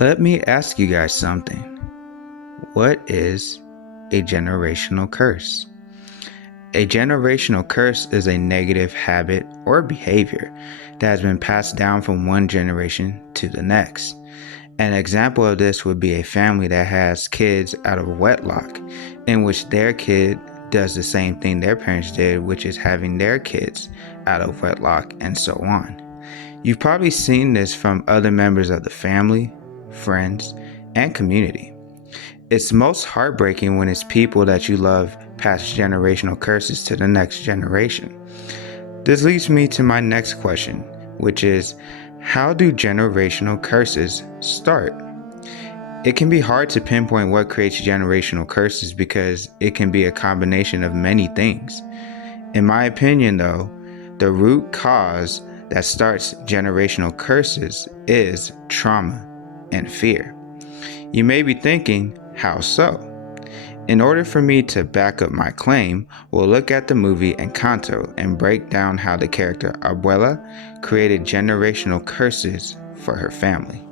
Let me ask you guys something. What is a generational curse? A generational curse is a negative habit or behavior that has been passed down from one generation to the next. An example of this would be a family that has kids out of wedlock, in which their kid does the same thing their parents did, which is having their kids out of wedlock, and so on. You've probably seen this from other members of the family, friends, and community. It's most heartbreaking when it's people that you love pass generational curses to the next generation. This leads me to my next question, which is, how do generational curses start? It can be hard to pinpoint what creates generational curses because it can be a combination of many things. In my opinion, though, the root cause that starts generational curses is trauma and fear. You may be thinking, how so? In order for me to back up my claim, we'll look at the movie Encanto and break down how the character Abuela created generational curses for her family.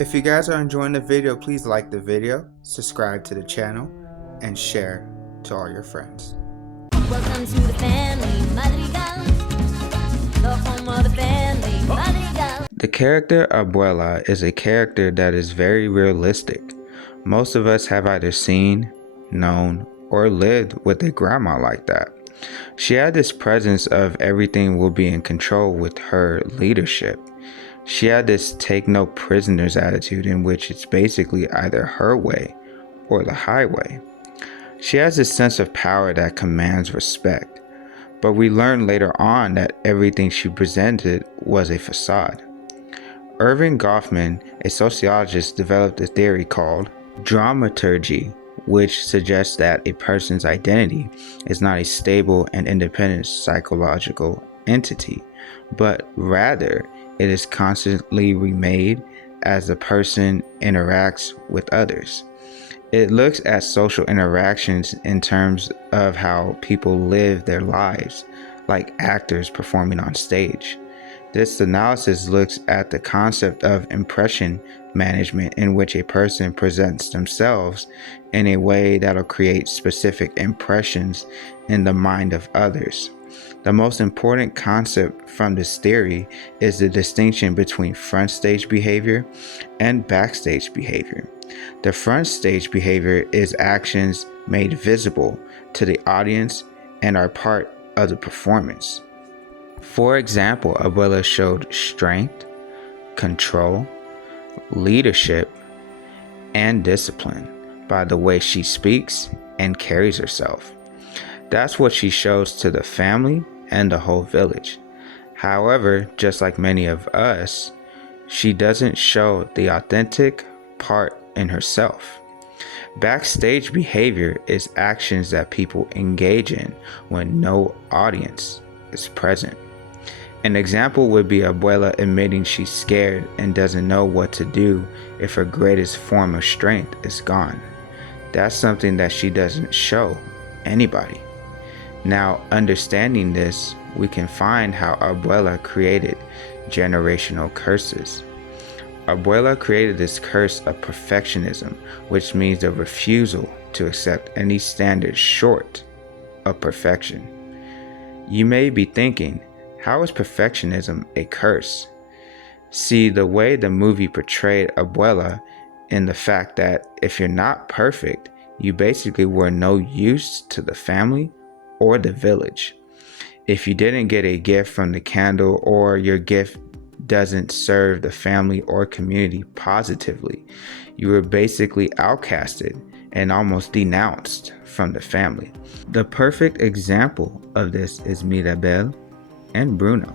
If you guys are enjoying the video, please like the video, subscribe to the channel, and share to all your friends. Welcome to the family, Madrigal. The home of the family, Madrigal. The character Abuela is a character that is very realistic. Most of us have either seen, known, or lived with a grandma like that. She had this presence of everything will be in control with her leadership. She had this take no prisoners attitude in which it's basically either her way or the highway. She has this sense of power that commands respect, but we learn later on that everything she presented was a facade. Irving Goffman, a sociologist, developed a theory called dramaturgy, which suggests that a person's identity is not a stable and independent psychological entity, but rather it is constantly remade as the person interacts with others. It looks at social interactions in terms of how people live their lives, like actors performing on stage. This analysis looks at the concept of impression management, in which a person presents themselves in a way that'll create specific impressions in the mind of others. The most important concept from this theory is the distinction between front stage behavior and backstage behavior. The front stage behavior is actions made visible to the audience and are part of the performance. For example, Abuela showed strength, control, leadership, and discipline by the way she speaks and carries herself. That's what she shows to the family and the whole village. However, just like many of us, she doesn't show the authentic part in herself. Backstage behavior is actions that people engage in when no audience is present. An example would be Abuela admitting she's scared and doesn't know what to do if her greatest form of strength is gone. That's something that she doesn't show anybody. Now, understanding this, we can find how Abuela created generational curses. Abuela created this curse of perfectionism, which means the refusal to accept any standard short of perfection. You may be thinking, how is perfectionism a curse? See, the way the movie portrayed Abuela in the fact that if you're not perfect, you basically were no use to the family or the village. If you didn't get a gift from the candle, or your gift doesn't serve the family or community positively, you were basically outcasted and almost denounced from the family. The perfect example of this is Mirabel and Bruno.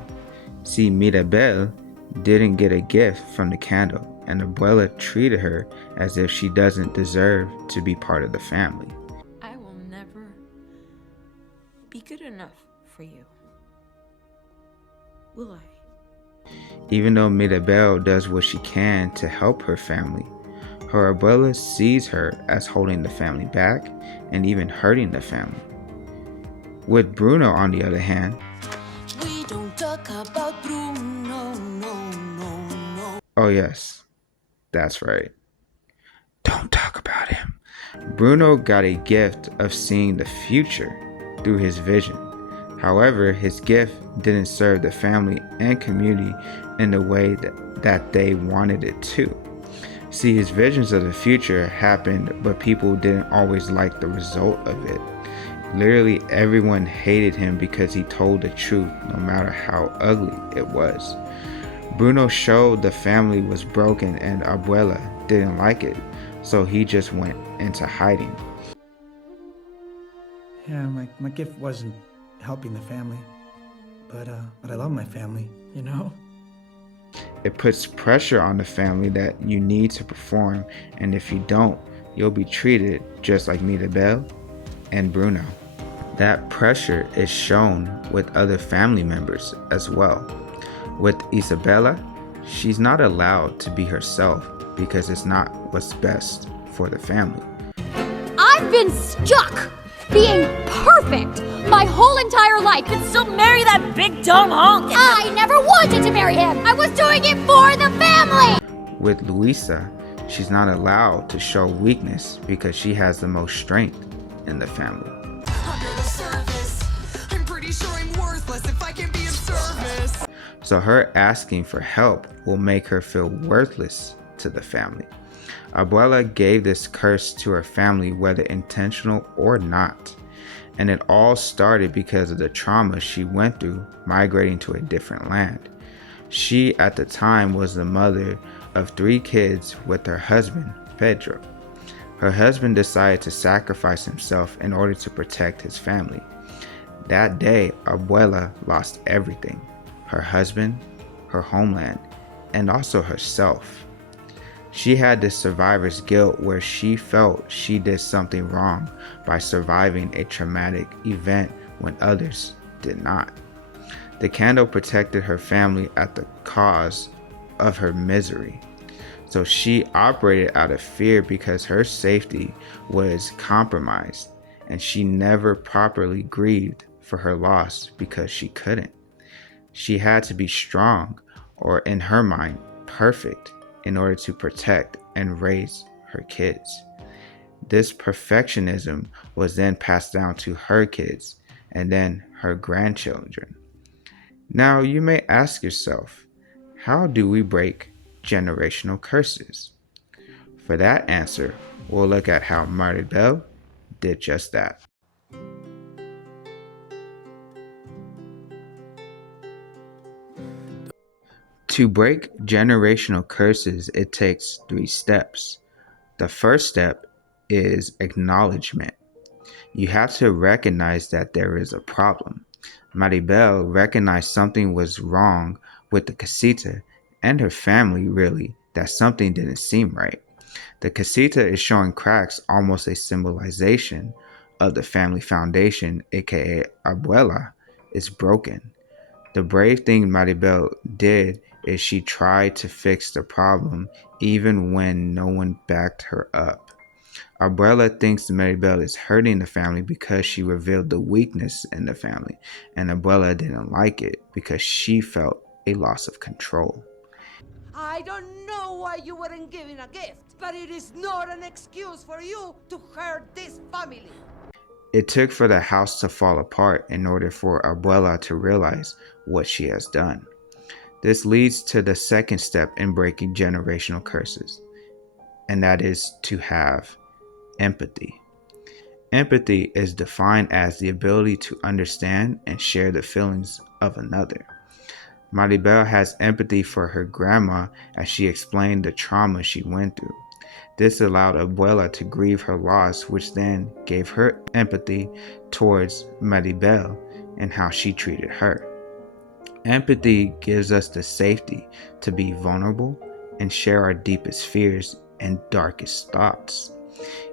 See, Mirabel didn't get a gift from the candle, and Abuela treated her as if she doesn't deserve to be part of the family. I will never be good enough for you. Will I? Even though Mirabel does what she can to help her family, her Abuela sees her as holding the family back and even hurting the family. With Bruno, on the other hand, We don't talk about Bruno, no, no, no. oh yes, That's right. Don't talk about him. Bruno got a gift of seeing the future through his vision. However, his gift didn't serve the family and community in the way that they wanted it to. See, his visions of the future happened, but people didn't always like the result of it. Literally, everyone hated him because he told the truth, no matter how ugly it was. Bruno showed the family was broken and Abuela didn't like it, so he just went into hiding. Yeah, my gift wasn't helping the family, but I love my family, you know? It puts pressure on the family that you need to perform, and if you don't, you'll be treated just like Mirabel and Bruno. That pressure is shown with other family members as well. With Isabella, she's not allowed to be herself because it's not what's best for the family. I've been stuck being perfect my whole entire life. You can still marry that big dumb honk. I never wanted to marry him. I was doing it for the family. With Luisa, she's not allowed to show weakness because she has the most strength in the family. Under the surface, I'm pretty sure I'm worthless if I can be of service. So her asking for help will make her feel worthless to the family. Abuela gave this curse to her family, whether intentional or not. And it all started because of the trauma she went through migrating to a different land. She, at the time, was the mother of 3 kids with her husband, Pedro. Her husband decided to sacrifice himself in order to protect his family. That day, Abuela lost everything: her husband, her homeland, and also herself. She had this survivor's guilt where she felt she did something wrong by surviving a traumatic event when others did not. The candle protected her family at the cost of her misery. So she operated out of fear because her safety was compromised, and she never properly grieved for her loss because she couldn't. She had to be strong, or in her mind, perfect, in order to protect and raise her kids. This perfectionism was then passed down to her kids and then her grandchildren. Now you may ask yourself, how do we break generational curses? For that answer, we'll look at how Maribel did just that. To break generational curses, it takes 3 steps. The first step is acknowledgement. You have to recognize that there is a problem. Maribel recognized something was wrong with the casita and her family, really, that something didn't seem right. The casita is showing cracks, almost a symbolization of the family foundation, aka Abuela, is broken. The brave thing Maribel did is she tried to fix the problem even when no one backed her up. Abuela thinks Maribel is hurting the family because she revealed the weakness in the family, and Abuela didn't like it because she felt a loss of control. I don't know why you weren't given a gift, but it is not an excuse for you to hurt this family. It took for the house to fall apart in order for Abuela to realize what she has done. This leads to the second step in breaking generational curses, and that is to have empathy. Empathy is defined as the ability to understand and share the feelings of another. Maribel has empathy for her grandma as she explained the trauma she went through. This allowed Abuela to grieve her loss, which then gave her empathy towards Maribel and how she treated her. Empathy gives us the safety to be vulnerable and share our deepest fears and darkest thoughts.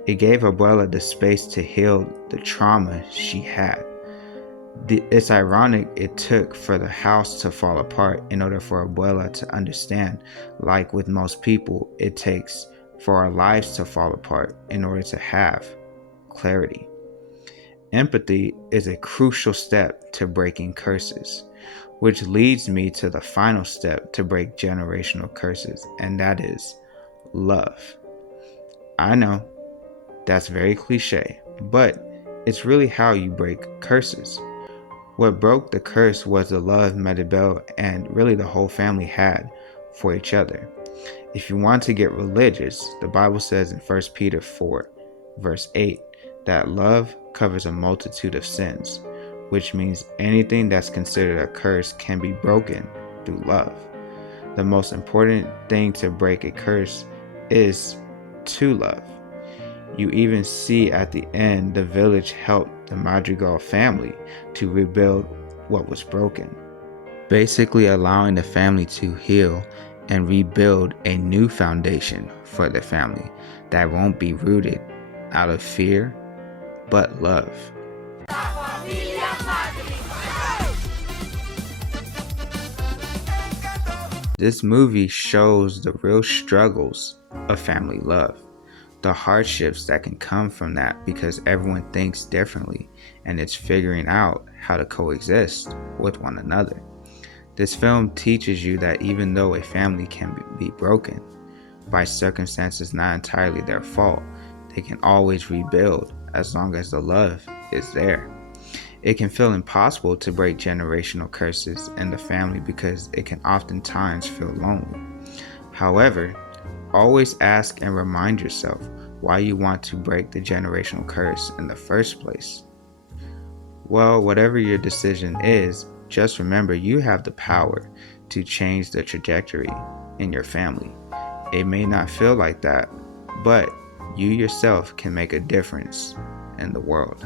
It gave Abuela the space to heal the trauma she had. It's ironic it took for the house to fall apart in order for Abuela to understand. Like with most people, it takes for our lives to fall apart in order to have clarity. Empathy is a crucial step to breaking curses, which leads me to the final step to break generational curses, and that is love. I know, that's very cliche, but it's really how you break curses. What broke the curse was the love Medibel and really the whole family had for each other. If you want to get religious, the Bible says in 1 Peter 4, verse 8, that love covers a multitude of sins, which means anything that's considered a curse can be broken through love. The most important thing to break a curse is to love. You even see at the end the village helped the Madrigal family to rebuild what was broken, basically allowing the family to heal and rebuild a new foundation for the family that won't be rooted out of fear but love. This movie shows the real struggles of family love, the hardships that can come from that because everyone thinks differently and it's figuring out how to coexist with one another. This film teaches you that even though a family can be broken by circumstances not entirely their fault, they can always rebuild as long as the love is there. It can feel impossible to break generational curses in the family because it can oftentimes feel lonely. However, always ask and remind yourself why you want to break the generational curse in the first place. Well, whatever your decision is, just remember you have the power to change the trajectory in your family. It may not feel like that, but you yourself can make a difference in the world.